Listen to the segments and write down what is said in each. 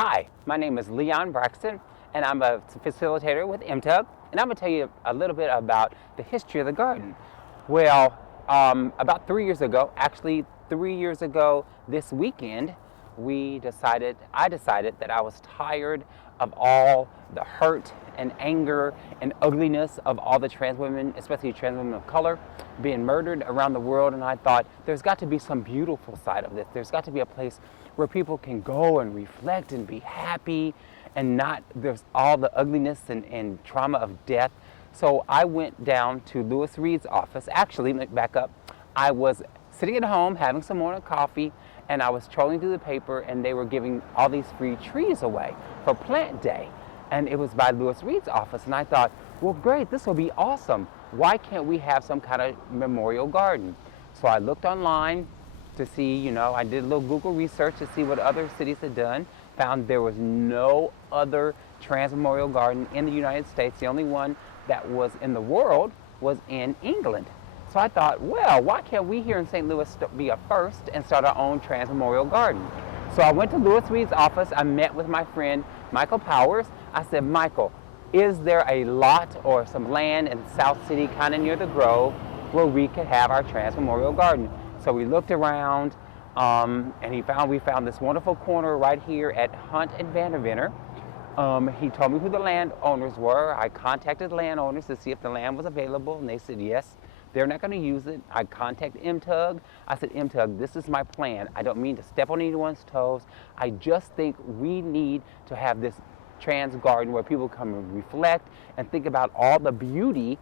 Hi, my name is Leon Braxton, and I'm a facilitator with MTUG, and I'm going to tell you a little bit about the history of the garden. Well, about 3 years ago, actually 3 years ago this weekend, I decided that I was tired of all the hurt and anger and ugliness of all the trans women, especially trans women of color, being murdered around the world. And I thought there's got to be some beautiful side of this. There's got to be a place where people can go and reflect and be happy and not there's all the ugliness and trauma of death. So I went down to Lewis Reed's office. Actually, let me back up. I was sitting at home having some morning coffee, and I was trolling through the paper, and they were giving all these free trees away for Plant Day. And it was by Lewis Reed's office, and I thought, well, great, this will be awesome. Why can't we have some kind of memorial garden? So I looked online to see, I did a little Google research to see what other cities had done, found there was no other trans memorial garden in the United States. The only one that was in the world was in England. So I thought, well, why can't we here in St. Louis be a first and start our own trans memorial garden? So I went to Lewis Reed's office. I met with my friend Michael Powers. I said, Michael, is there a lot or some land in South City, kind of near the Grove, where we could have our trans memorial garden? So we looked around, and we found this wonderful corner right here at Hunt and Vanderventer. He told me who the landowners were. I contacted the landowners to see if the land was available, and they said yes. They're not going to use it. I contacted MTUG. I said, MTUG, this is my plan. I don't mean to step on anyone's toes. I just think we need to have this trans garden where people come and reflect and think about all the beauty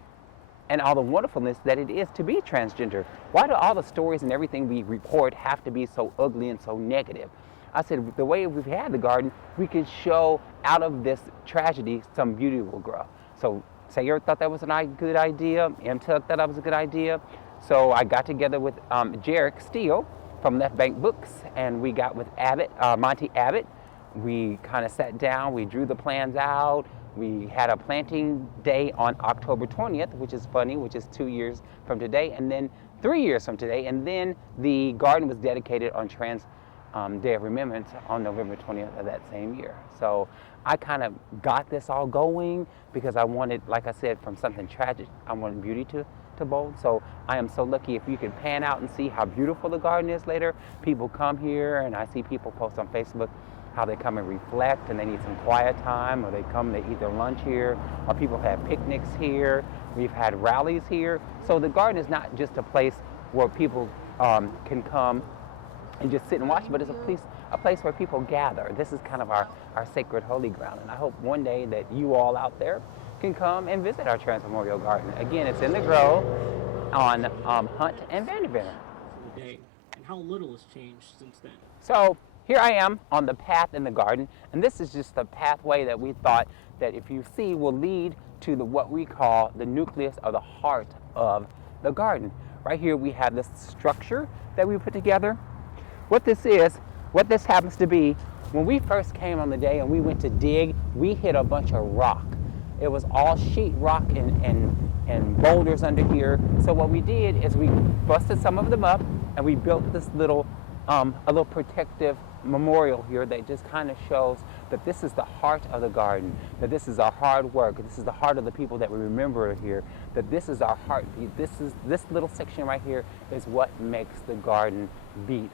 and all the wonderfulness that it is to be transgender. Why do all the stories and everything we report have to be so ugly and so negative? I said, the way we've had the garden, we can show out of this tragedy some beauty will grow. So Sayer thought that was a good idea. MTUG thought that was a good idea. So I got together with Jarek Steele from Left Bank Books, and we got with Monty Abbott. We kind of sat down, we drew the plans out. We had a planting day on October 20th, which is funny, which is 2 years from today, and then 3 years from today. And then the garden was dedicated on Trans Day of Remembrance on November 20th of that same year. So I kind of got this all going because I wanted, like I said, from something tragic, I wanted beauty to bold. So I am so lucky if you can pan out and see how beautiful the garden is later. People come here, and I see people post on Facebook how they come and reflect and they need some quiet time, or they come, they eat their lunch here, or people have picnics here. We've had rallies here. So the garden is not just a place where people can come and just sit and watch, but it's a place where people gather. This is kind of our sacred holy ground, and I hope one day that you all out there can come and visit our Trans Memorial Garden. Again, it's in the Grove on Hunt and Vanderventer. And how little has changed since then? So here I am on the path in the garden, and this is just the pathway that we thought that if you see will lead to what we call the nucleus or the heart of the garden. Right here we have this structure that we put together. What this happens to be, when we first came on the day and we went to dig, we hit a bunch of rock. It was all sheet rock and boulders under here. So what we did is we busted some of them up, and we built this little a little protective memorial here that just kind of shows that this is the heart of the garden, that this is our hard work, this is the heart of the people that we remember here, that this is our heartbeat. This little section right here is what makes the garden beat.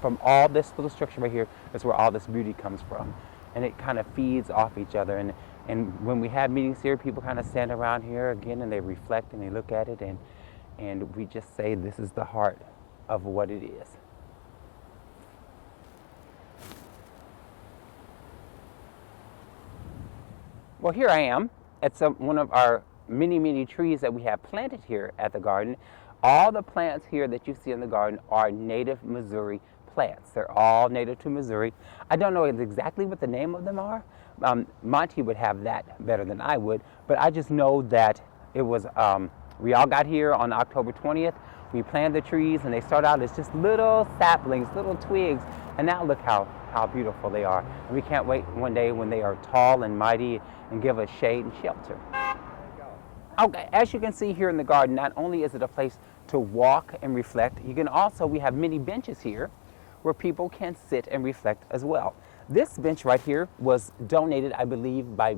From all this little structure right here is where all this beauty comes from, and it kind of feeds off each other. And when we have meetings here, people kind of stand around here again and they reflect and they look at it, and we just say this is the heart of what it is. Well, here I am at one of our many, many trees that we have planted here at the garden. All the plants here that you see in the garden are native Missouri plants. They're all native to Missouri. I don't know exactly what the name of them are. Monty would have that better than I would, but I just know that it was, we all got here on October 20th. We planted the trees, and they start out as just little saplings, little twigs, and now look how beautiful they are. And we can't wait one day when they are tall and mighty and give us shade and shelter. Okay, as you can see here in the garden, not only is it a place to walk and reflect, we have many benches here where people can sit and reflect as well. This bench right here was donated, I believe, by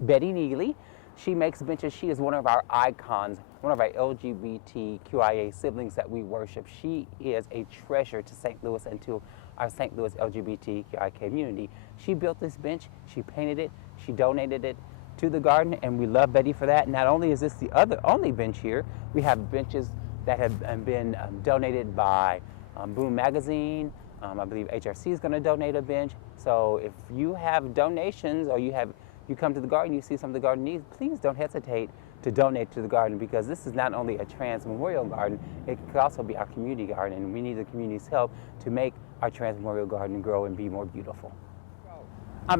Betty Neely. She makes benches. She is one of our icons, one of our LGBTQIA siblings that we worship. She is a treasure to St. Louis and to our St. Louis LGBTQI community. She built this bench, she painted it, she donated it to the garden, and we love Betty for that. Not only is this the only bench here, we have benches that have been donated by Boom Magazine. I believe HRC is going to donate a bench. So if you have donations or you come to the garden, you see something the garden needs, please don't hesitate to donate to the garden, because this is not only a trans memorial garden, it could also be our community garden, and we need the community's help to make our trans memorial garden grow and be more beautiful.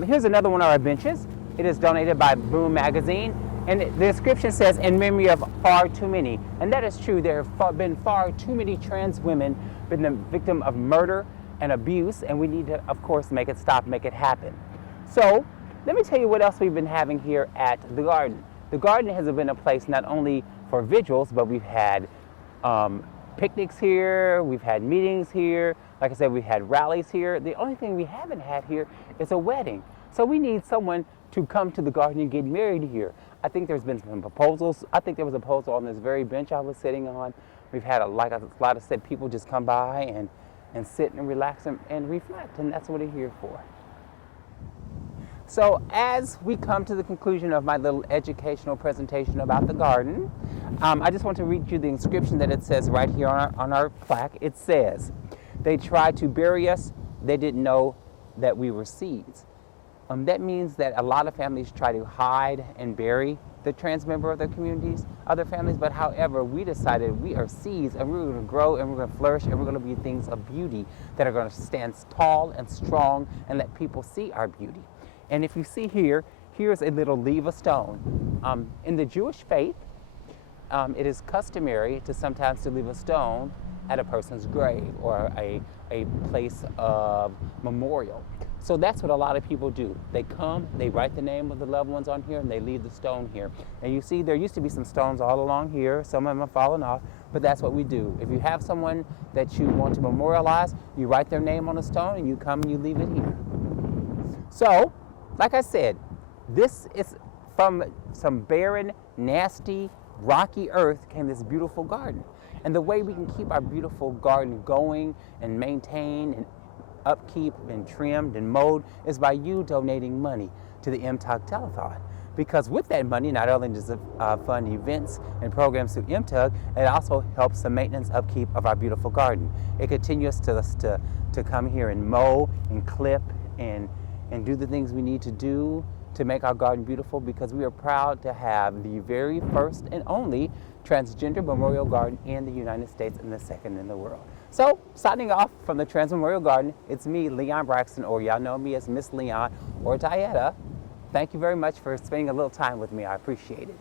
Here's another one of our benches. It is donated by Boom Magazine, and the description says, in memory of far too many. And that is true. There have been far too many trans women been the victim of murder and abuse, and we need to, of course, make it stop, make it happen. So let me tell you what else we've been having here at the garden. The garden has been a place not only for vigils, but we've had picnics here, we've had meetings here. Like I said, we've had rallies here. The only thing we haven't had here is a wedding. So we need someone to come to the garden and get married here. I think there's been some proposals. I think there was a proposal on this very bench I was sitting on. We've had, like a lot of said, people just come by and sit and relax and reflect, and that's what we're here for. So as we come to the conclusion of my little educational presentation about the garden, I just want to read you the inscription that it says right here on our plaque. It says, "They tried to bury us, they didn't know that we were seeds." That means that a lot of families try to hide and bury the trans member of their communities, other families, but however, we decided we are seeds, and we're going to grow and we're going to flourish, and we're going to be things of beauty that are going to stand tall and strong and let people see our beauty. And if you see here, here's a little leave a stone. In the Jewish faith, it is customary to sometimes to leave a stone at a person's grave or a place of memorial. So that's what a lot of people do. They come, they write the name of the loved ones on here, and they leave the stone here. And you see, there used to be some stones all along here. Some of them have fallen off, but that's what we do. If you have someone that you want to memorialize, you write their name on a stone, and you come and you leave it here. So, like I said, this is from some barren, nasty, rocky earth came this beautiful garden. And the way we can keep our beautiful garden going and maintained and upkeep and trimmed and mowed is by you donating money to the MTUG Telethon. Because with that money, not only does it fund events and programs through MTUG, it also helps the maintenance upkeep of our beautiful garden. It continues to come here and mow and clip and do the things we need to do to make our garden beautiful, because we are proud to have the very first and only transgender memorial garden in the United States and the second in the world. So, signing off from the Trans Memorial Garden, it's me, Leon Braxton, or y'all know me as Miss Leon or Dieta. Thank you very much for spending a little time with me. I appreciate it.